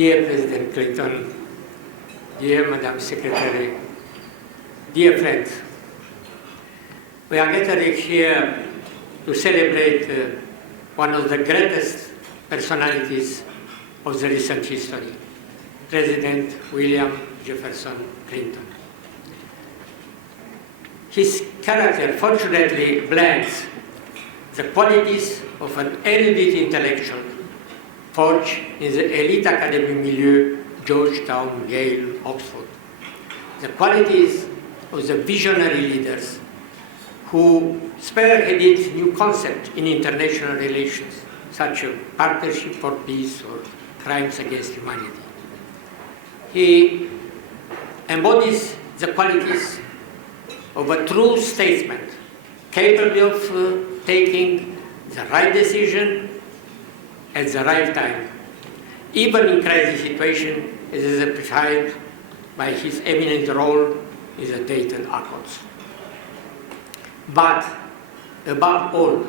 Dear President Clinton, dear Madam Secretary, dear friends, we are gathered here to celebrate one of the greatest personalities of the recent history, President William Jefferson Clinton. His character fortunately blends the qualities of an erudite intellectual forged in the elite academic milieu, Georgetown, Yale, Oxford, the qualities of the visionary leaders who spearheaded new concepts in international relations, such as partnership for peace or crimes against humanity. He embodies the qualities of a true statesman, capable of taking the right decision at the right time, even in crisis situations, as is exemplified by his eminent role in the Dayton Accords. But above all,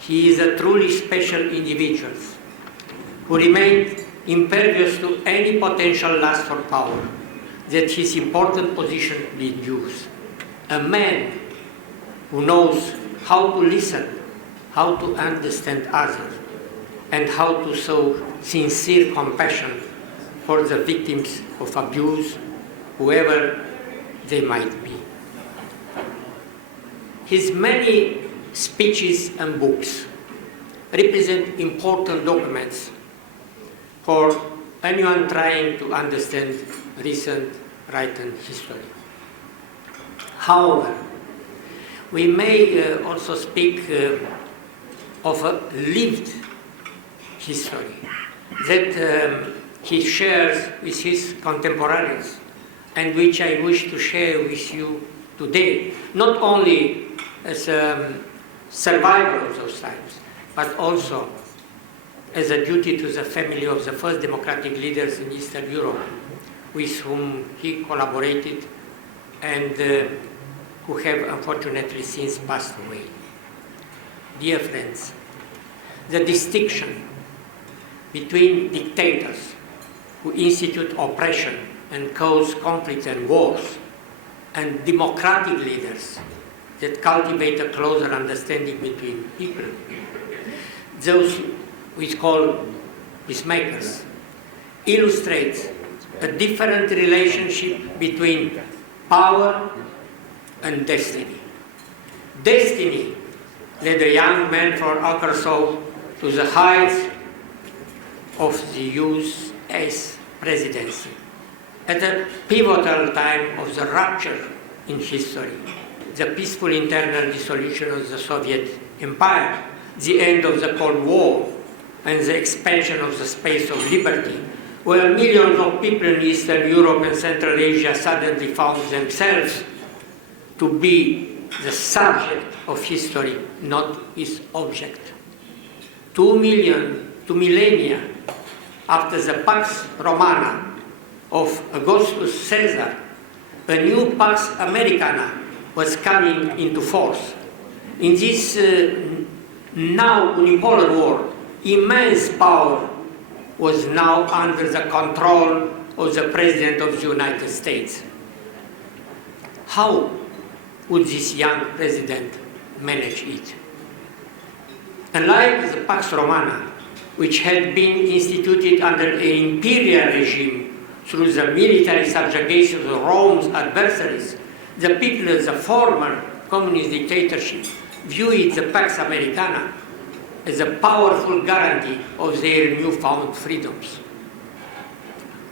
he is a truly special individual who remained impervious to any potential lust for power that his important position would induce. A man who knows how to listen, how to understand others, and how to show sincere compassion for the victims of abuse, whoever they might be. His many speeches and books represent important documents for anyone trying to understand recent written history. However, we may also speak of a lived history that he shares with his contemporaries and which I wish to share with you today, not only as a survivor of those times, but also as a duty to the family of the first democratic leaders in Eastern Europe with whom he collaborated and who have unfortunately since passed away. Dear friends, the distinction between dictators who institute oppression and cause conflict and wars, and democratic leaders that cultivate a closer understanding between people, those we call peacemakers, illustrates a different relationship between power and destiny. Destiny led a young man from Arkansas to the heights of the U.S. presidency at a pivotal time of the rupture in history, the peaceful internal dissolution of the Soviet Empire, the end of the Cold War, and the expansion of the space of liberty, where millions of people in Eastern Europe and Central Asia suddenly found themselves to be the subject of history, not its object. 2 millennia after the Pax Romana of Augustus Caesar, a new Pax Americana was coming into force. In this now unipolar world, immense power was now under the control of the President of the United States. How would this young president manage it? Unlike the Pax Romana, which had been instituted under an imperial regime through the military subjugation of Rome's adversaries, the people of the former communist dictatorship viewed the Pax Americana as a powerful guarantee of their newfound freedoms.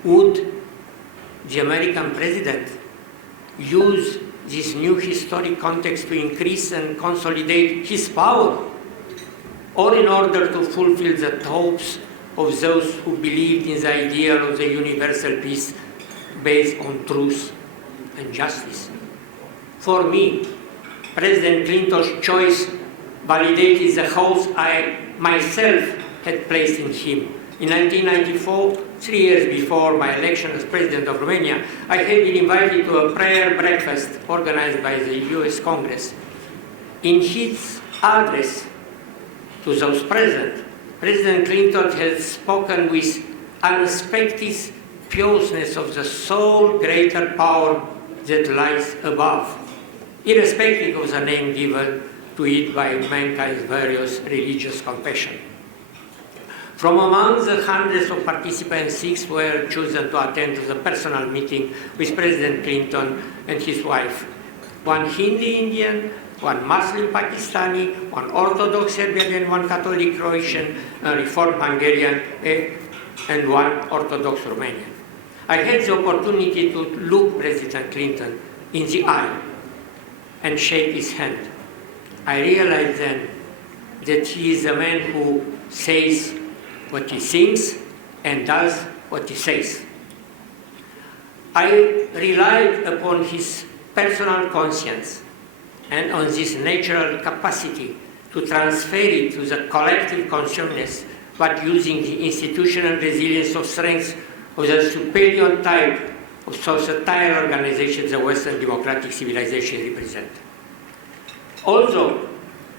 Would the American president use this new historic context to increase and consolidate his power, or in order to fulfill the hopes of those who believed in the ideal of the universal peace based on truth and justice? For me, President Clinton's choice validated the hopes I myself had placed in him. In 1994, 3 years before my election as President of Romania, I had been invited to a prayer breakfast organized by the US Congress. In his address to those present, President Clinton has spoken with unexpected pureness of the soul, greater power that lies above, irrespective of the name given to it by mankind's various religious confessions. From among the hundreds of participants, 6 were chosen to attend to the personal meeting with President Clinton and his wife. 1 Hindi Indian, 1 Muslim Pakistani, 1 Orthodox Serbian and 1 Catholic Croatian, a Reformed Hungarian, and 1 Orthodox Romanian. I had the opportunity to look President Clinton in the eye and shake his hand. I realized then that he is a man who says what he thinks and does what he says. I relied upon his personal conscience and on this natural capacity to transfer it to the collective consciousness, but using the institutional resilience of strength of the superior type of societal organization the Western democratic civilization represent. Although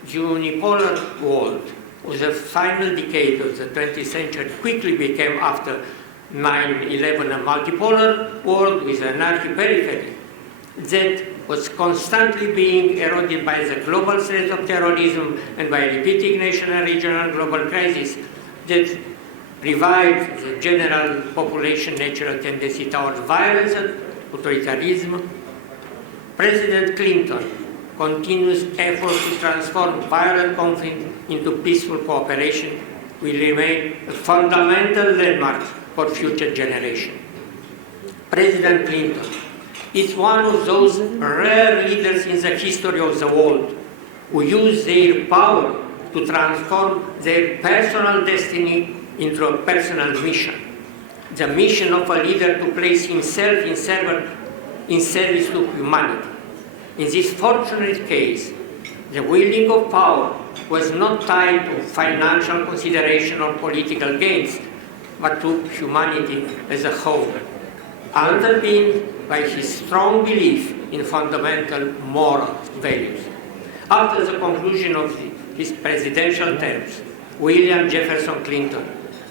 the unipolar world of the final decade of the 20th century quickly became, after 9/11, a multipolar world with an anarchy periphery that was constantly being eroded by the global threat of terrorism and by repeating national and regional global crises that revived the general population natural tendency towards violence and authoritarianism. President Clinton continuous effort to transform violent conflict into peaceful cooperation will remain a fundamental landmark for future generations. President Clinton is one of those rare leaders in the history of the world who use their power to transform their personal destiny into a personal mission. The mission of a leader to place himself in service to humanity. In this fortunate case, the wielding of power was not tied to financial consideration or political gains, but to humanity as a whole, underpinned by his strong belief in fundamental moral values. After the conclusion of his presidential terms, William Jefferson Clinton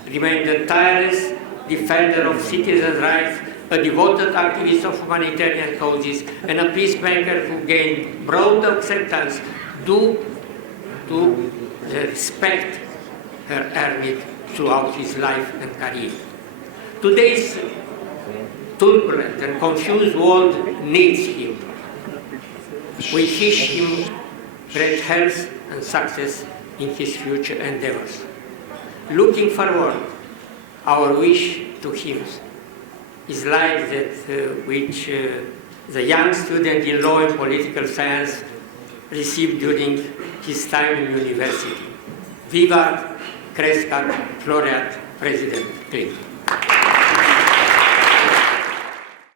remained a tireless defender of citizens' rights, a devoted activist of humanitarian causes, and a peacemaker who gained broad acceptance due to the respect he earned throughout his life and career. Today's turbulent and confused world needs him. We wish him great health and success in his future endeavors. Looking forward, our wish to him is like that which the young student in law and political science received during his time in university. Vivat, Crescat, Floreat, President Clinton.